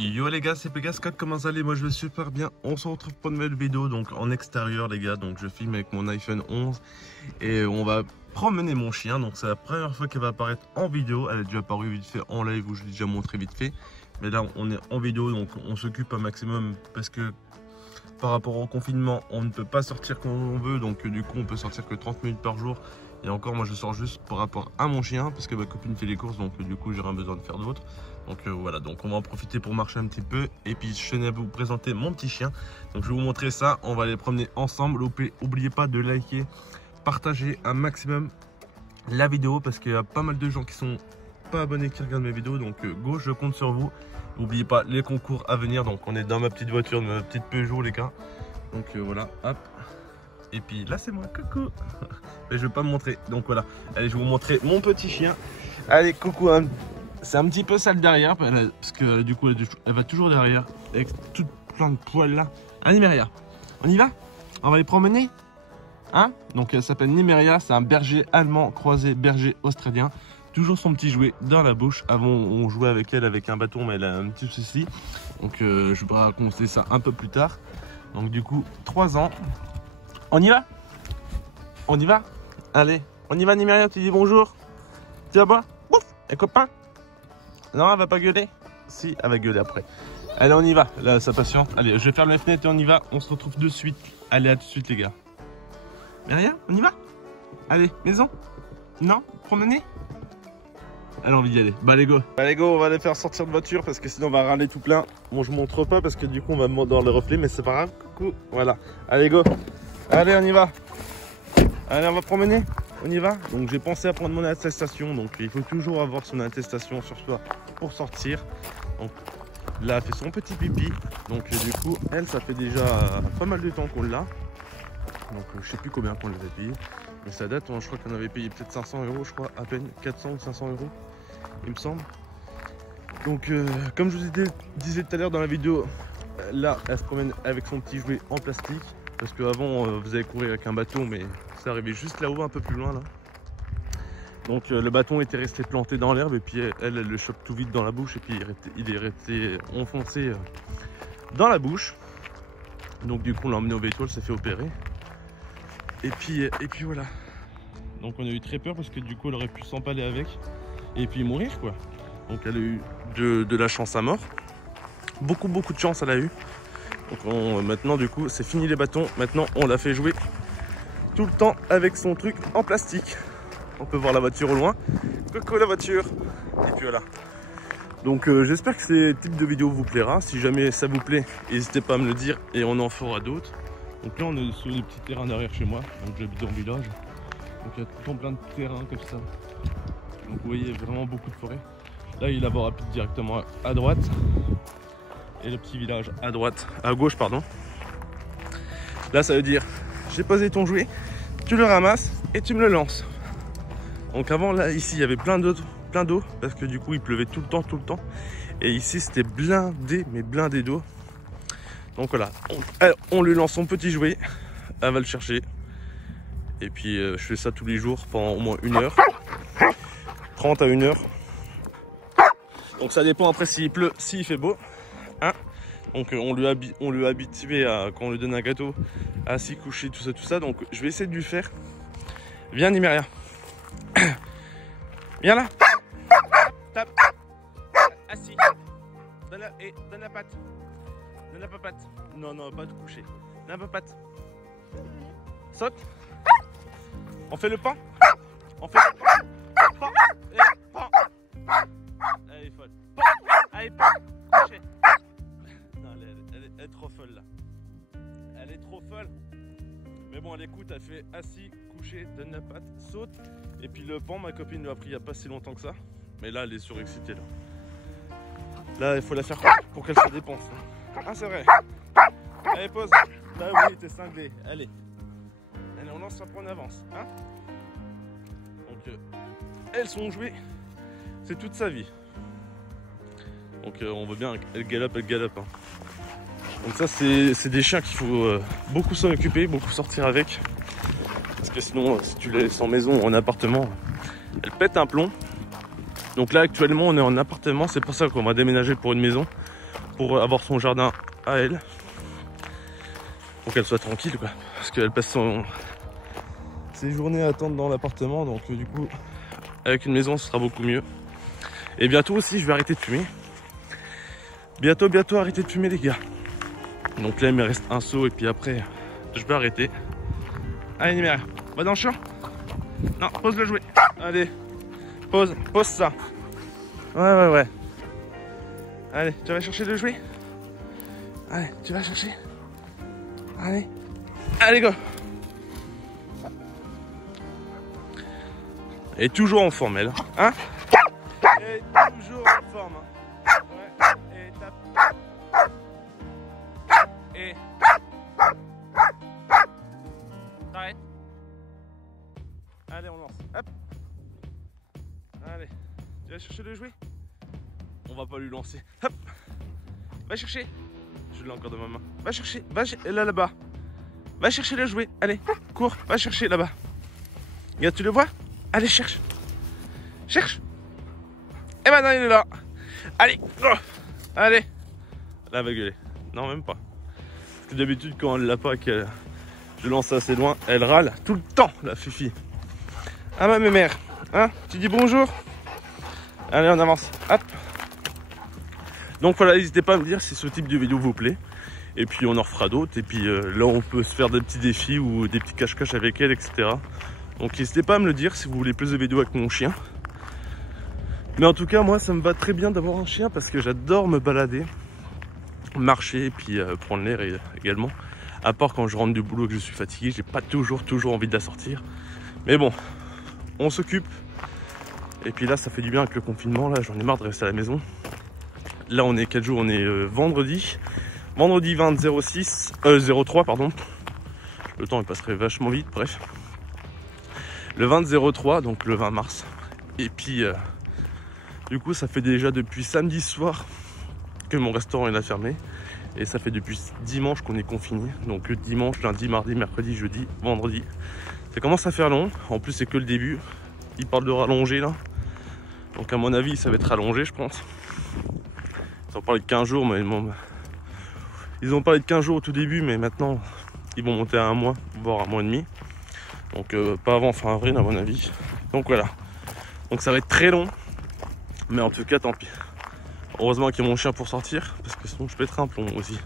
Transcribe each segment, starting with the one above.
Yo les gars, c'est Pegascode, comment ça allez? Moi je vais super bien. On se retrouve pour une nouvelle vidéo donc en extérieur les gars. Donc je filme avec mon iPhone 11 et on va promener mon chien. Donc c'est la première fois qu'elle va apparaître en vidéo. Elle a déjà apparu vite fait en live où je l'ai déjà montré vite fait. Mais là on est en vidéo donc on s'occupe un maximum parce que par rapport au confinement on ne peut pas sortir quand on veut. Donc du coup on peut sortir que 30 minutes par jour. Et encore moi je sors juste par rapport à mon chien parce que ma copine fait les courses donc du coup j'aurai besoin de faire d'autres. Donc voilà, donc on va en profiter pour marcher un petit peu. Et puis je tenais à vous présenter mon petit chien. Donc je vais vous montrer ça, on va aller promener ensemble. N'oubliez pas de liker, partager un maximum la vidéo parce qu'il y a pas mal de gens qui sont pas abonnés qui regardent mes vidéos. Donc go, je compte sur vous. N'oubliez pas les concours à venir. Donc on est dans ma petite voiture, ma petite Peugeot les gars. Donc voilà, hop. Et puis là c'est moi, coucou. Mais je vais pas me montrer, donc voilà. Allez, je vais vous montrer mon petit chien. Allez, coucou. C'est un petit peu sale derrière parce que du coup elle va toujours derrière avec tout plein de poils là. Hein Nimeria, on y va? On va les promener, hein? Donc elle s'appelle Nimeria, c'est un berger allemand croisé berger australien. Toujours son petit jouet dans la bouche. Avant on jouait avec elle avec un bâton mais elle a un petit souci. Donc je vais raconter ça un peu plus tard. Donc du coup 3 ans. On y va? On y va? Allez, on y va Nimeria, tu dis bonjour. Tu vas boire? Ouf, et copain? Non, elle va pas gueuler? Si, elle va gueuler après. Allez, on y va. Là, ça patiente. Allez, je vais fermer la fenêtre et on y va. On se retrouve de suite. Allez, à tout de suite, les gars. Mais rien, on y va? Allez, maison? Non? Promener? Elle a envie d'y aller. Bah, allez, go. Allez, go, on va les faire sortir de voiture parce que sinon, on va râler tout plein. Bon, je montre pas parce que du coup, on va dans le reflet, mais c'est pas grave. Coucou. Voilà. Allez, go. Allez, on y va. Allez, on va promener. On y va. Donc j'ai pensé à prendre mon attestation. Donc il faut toujours avoir son attestation sur soi pour sortir. Donc là elle fait son petit pipi. Donc du coup elle ça fait déjà pas mal de temps qu'on l'a. Donc je sais plus combien qu'on l'avait payé. Mais ça date, je crois qu'on avait payé peut-être 500 €, je crois, à peine 400 ou 500 €, il me semble. Donc comme je vous disais tout à l'heure dans la vidéo, là elle se promène avec son petit jouet en plastique. Parce qu'avant vous avez couru avec un bâton mais c'est arrivé juste là-haut un peu plus loin là. Donc le bâton était resté planté dans l'herbe et puis elle le chope tout vite dans la bouche et puis il est resté enfoncé dans la bouche. Donc du coup on l'a emmené au véto, elle s'est fait opérer. Et puis voilà. Donc on a eu très peur parce que du coup elle aurait pu s'empaler avec et puis mourir quoi. Donc elle a eu de la chance à mort. Beaucoup de chance elle a eu. Donc maintenant du coup c'est fini les bâtons, maintenant on l'a fait jouer tout le temps avec son truc en plastique. On peut voir la voiture au loin. Coucou la voiture. Et puis voilà. Donc j'espère que ce type de vidéo vous plaira. Si jamais ça vous plaît, n'hésitez pas à me le dire et on en fera d'autres. Donc là on est sur les petits terrains derrière chez moi. Donc j'habite dans le village. Donc il y a tout le temps plein de terrains comme ça. Donc vous voyez vraiment beaucoup de forêt. Là il y a la voie rapide directement à droite. Et le petit village à droite, à gauche pardon. Là ça veut dire j'ai posé ton jouet, tu le ramasses et tu me le lances. Donc avant là ici il y avait plein d'eau parce que du coup il pleuvait tout le temps. Et ici c'était blindé, mais blindé d'eau. Donc voilà, on lui lance son petit jouet, elle va le chercher. Et puis je fais ça tous les jours pendant au moins 1 heure, 30 à 1 heure. Donc ça dépend après s'il pleut, s'il fait beau. Hein, donc on lui a habitué à, quand on lui donne un gâteau, à s'y coucher, tout ça. Donc je vais essayer de lui faire. Viens Nimeria. Viens là. Tape. Assis. Donne la patte. Donne la papate. Non, pas de coucher. Donne la papate. Saute. On fait le pan. On fait le pan. Pan. Et pan. Elle est folle. Pan. Allez, pan. Coucher. Non, elle est trop folle là. Elle est trop folle. Mais bon, elle écoute, elle fait assis, couché, donne la patte, saute. Et puis le pan, ma copine lui a pris il n'y a pas si longtemps que ça. Mais là, elle est surexcitée là. Là, il faut la faire pour qu'elle se dépense. Ah, c'est vrai. Allez, pause. Bah oui, t'es cinglé. Allez, on lance, après on avance. Hein, donc, elles sont jouées. C'est toute sa vie. Donc on voit bien, elle galope. Hein. Donc ça c'est des chiens qu'il faut beaucoup s'en occuper, beaucoup sortir avec. Parce que sinon si tu les laisses en maison ou en appartement, elles pètent un plomb. Donc là actuellement on est en appartement, c'est pour ça qu'on va déménager pour une maison. pour avoir son jardin à elle. Pour qu'elle soit tranquille quoi. Parce qu'elle passe ses journées à attendre dans l'appartement. Donc du coup, avec une maison, ce sera beaucoup mieux. Et bientôt aussi, je vais arrêter de fumer. Bientôt arrêter de fumer les gars. Donc là, il me reste un seau et puis après, je vais arrêter. Allez, Niméria, va dans le champ. Non, pose le jouet. Allez, pose ça. Ouais. Allez, tu vas chercher le jouet. Allez, tu vas chercher. Allez, go. Et toujours en forme, elle. Hein? Et toujours en forme. Ouais. Et tape. Et... T'arrêtes. Allez, on lance. Hop. Allez. Tu vas chercher le jouet? On va pas lui lancer. Hop. Va chercher. Je l'ai encore de ma main. Va chercher. Là-bas. Va chercher le jouet. Allez, cours. Va chercher là-bas. Regarde, tu le vois? Allez, cherche. Et maintenant, il est là. Allez. Oh. Allez. Là, elle va gueuler. Non, même pas. Parce que d'habitude, quand elle l'a pas et que je lance assez loin, elle râle tout le temps, la Fifi. Ah, ma mère. Hein? Tu dis bonjour? Allez, on avance. Hop. Donc voilà, n'hésitez pas à me dire si ce type de vidéo vous plaît. Et puis on en refera d'autres. Et puis là, on peut se faire des petits défis ou des petits cache-cache avec elle, etc. Donc n'hésitez pas à me le dire si vous voulez plus de vidéos avec mon chien. Mais en tout cas, moi, ça me va très bien d'avoir un chien parce que j'adore me balader, marcher et puis prendre l'air également. À part quand je rentre du boulot et que je suis fatigué, j'ai pas toujours envie de la sortir. Mais bon, on s'occupe. Et puis là, ça fait du bien avec le confinement. Là, j'en ai marre de rester à la maison. Là, on est quel jour? On est vendredi. Vendredi 03, pardon. Le temps il passerait vachement vite, bref. Le 20-03, donc le 20 mars. Et puis, du coup, ça fait déjà depuis samedi soir que mon restaurant est fermé. Et ça fait depuis dimanche qu'on est confiné. Donc dimanche, lundi, mardi, mercredi, jeudi, vendredi. Ça commence à faire long. En plus, c'est que le début. Ils parlent de rallonger là. Donc à mon avis, ça va être rallongé, je pense. Ils ont parlé de 15 jours, mais ils ont parlé de 15 jours au tout début, mais maintenant, ils vont monter à 1 mois, voire 1 mois et demi. Donc pas avant fin avril, à mon avis. Donc voilà. Donc ça va être très long. Mais en tout cas, tant pis. Heureusement qu'il y a mon chien pour sortir, parce que sinon je pèterai un plomb aussi.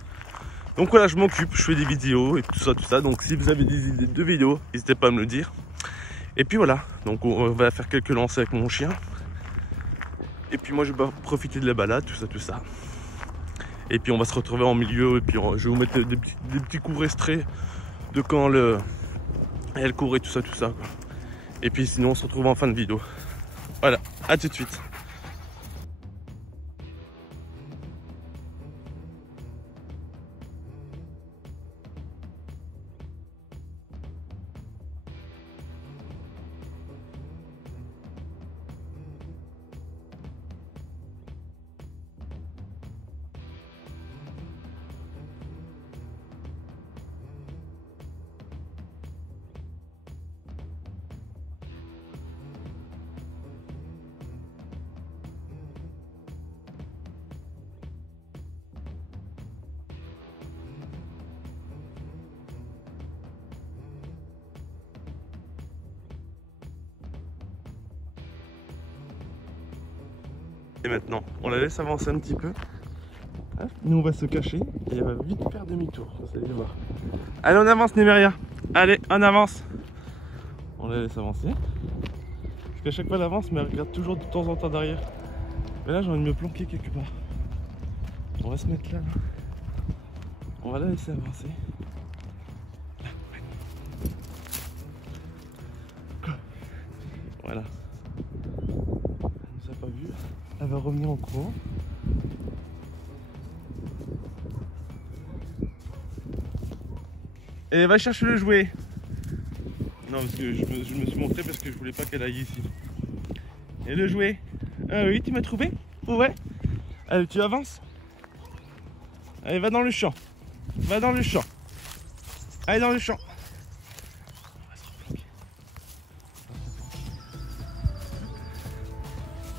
Donc voilà, je m'occupe, je fais des vidéos et tout ça. Donc si vous avez des idées de vidéos, n'hésitez pas à me le dire. Et puis voilà, donc on va faire quelques lancers avec mon chien. Et puis moi je vais profiter de la balade, tout ça. Et puis on va se retrouver en milieu et puis je vais vous mettre des petits coups restraits de quand elle courait, tout ça quoi. Et puis sinon on se retrouve en fin de vidéo. Voilà, à tout de suite. Et maintenant, on la laisse avancer un petit peu. Nous, on va se cacher et elle va vite faire demi-tour. Vous allez voir. Allez, on avance, Niméria. Allez, on avance. On la laisse avancer. Parce qu'à chaque fois, elle avance, mais elle regarde toujours de temps en temps derrière. Mais là, j'ai envie de me planquer quelque part. On va se mettre là. On va la laisser avancer. Voilà. Elle nous a pas vu. Elle va revenir en courant. Et va chercher le jouet. Non, parce que je me suis montré parce que je voulais pas qu'elle aille ici. Et le jouet. Ah oui, tu m'as trouvé? Ouais. Allez, tu avances. Allez, va dans le champ. Va dans le champ. Allez dans le champ.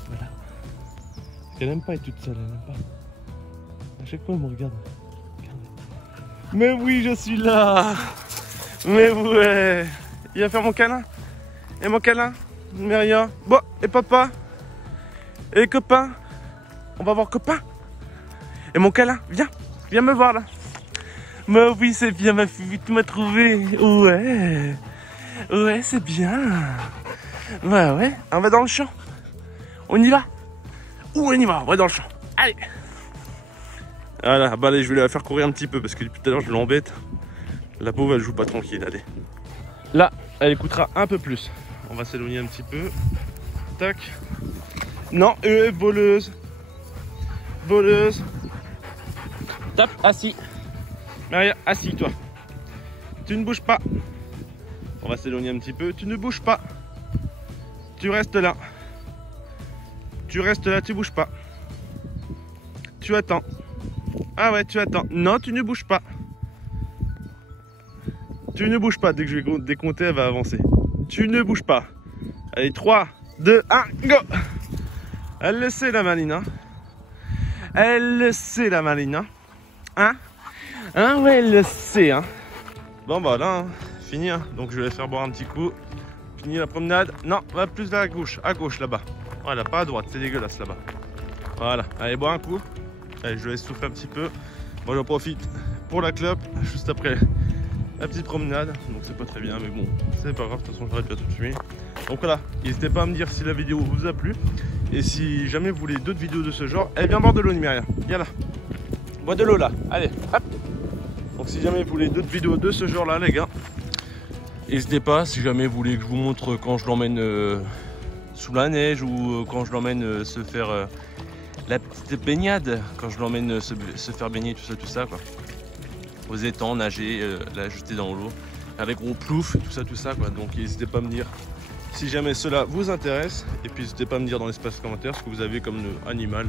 Voilà. Elle n'aime pas être toute seule, elle n'aime pas. chaque fois il me regarde. Mais oui, je suis là. Mais ouais. Il va faire mon câlin. Et mon câlin. Mais rien. Bon, et papa. Et les copains. On va voir copain. Et mon câlin, viens. Viens me voir là. Mais oui, c'est bien ma fille, tu m'as trouvé. Ouais. Ouais, c'est bien. Ouais. On va dans le champ. On y va. Où on y va? On va dans le champ. Allez. Voilà, bah allez, je vais la faire courir un petit peu parce que depuis tout à l'heure je l'embête. La pauvre elle joue pas tranquille, allez. Là, elle écoutera un peu plus. On va s'éloigner un petit peu. Tac. Non, voleuse. Voleuse. Tape, assis. Maria, assis toi. Tu ne bouges pas. On va s'éloigner un petit peu. Tu ne bouges pas. Tu restes là. Tu restes là, tu bouges pas. Tu attends. Ah ouais, tu attends. Non, tu ne bouges pas. Tu ne bouges pas. Dès que je vais décompter, elle va avancer. Tu ne bouges pas. Allez, 3, 2, 1, go. Elle le sait, la maline. Hein. Elle le sait, la maline. Hein, hein, ouais, elle le sait. Hein. Bon, bah là, hein, fini. Hein. Donc, je vais faire boire un petit coup. Fini la promenade. Non, va plus à gauche là-bas. Voilà, pas à droite. C'est dégueulasse là-bas. Voilà. Allez, boire un coup. Allez, je laisse souffler un petit peu. Moi, j'en profite pour la clope, juste après la petite promenade. Donc, c'est pas très bien, mais bon, c'est pas grave. De toute façon, j'arrête bientôt de fumer. Donc, voilà. N'hésitez pas à me dire si la vidéo vous a plu. Et si jamais vous voulez d'autres vidéos de ce genre, eh bien, boire de l'eau, Niméria. Viens là. Bois de l'eau là. Allez, hop. Donc, si jamais vous voulez d'autres vidéos de ce genre là, les gars, n'hésitez pas. Si jamais vous voulez que je vous montre quand je l'emmène sous la neige ou quand je l'emmène se faire. La petite baignade, quand je l'emmène se faire baigner, tout ça quoi. Aux étangs, nager, la jeter dans l'eau, faire des gros ploufs, tout ça quoi. Donc n'hésitez pas à me dire si jamais cela vous intéresse. Et puis n'hésitez pas à me dire dans l'espace commentaire ce que vous avez comme animal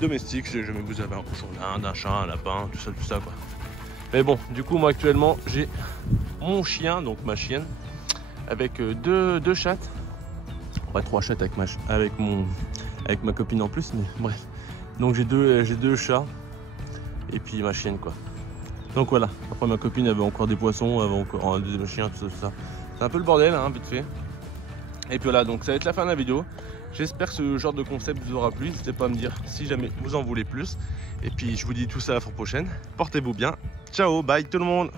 domestique. Si jamais vous avez un cochon d'Inde, un chat, un lapin, tout ça quoi. Mais bon, du coup moi actuellement j'ai mon chien, donc ma chienne, avec deux chattes. Pas 3 chattes avec ma copine en plus, mais bref. Donc j'ai deux chats et puis ma chienne quoi. Donc voilà. Après ma copine avait encore des poissons, avait encore un deuxième chien, tout ça. C'est un peu le bordel, hein, vite fait. Et puis voilà, donc ça va être la fin de la vidéo. J'espère que ce genre de concept vous aura plu. N'hésitez pas à me dire si jamais vous en voulez plus. Et puis je vous dis tout ça à la fois prochaine. Portez-vous bien. Ciao, bye tout le monde.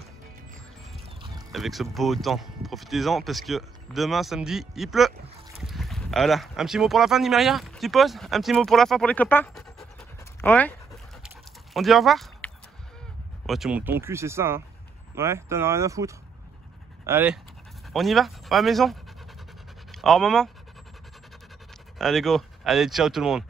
Avec ce beau temps, profitez-en parce que demain samedi il pleut. Voilà, un petit mot pour la fin, Niméria. Tu poses? Un petit mot pour la fin pour les copains? Ouais? On dit au revoir? Ouais, tu montes ton cul, c'est ça, hein? Ouais, t'en as rien à foutre. Allez, on y va? À la maison? Au revoir, maman? Allez, go. Allez, ciao tout le monde.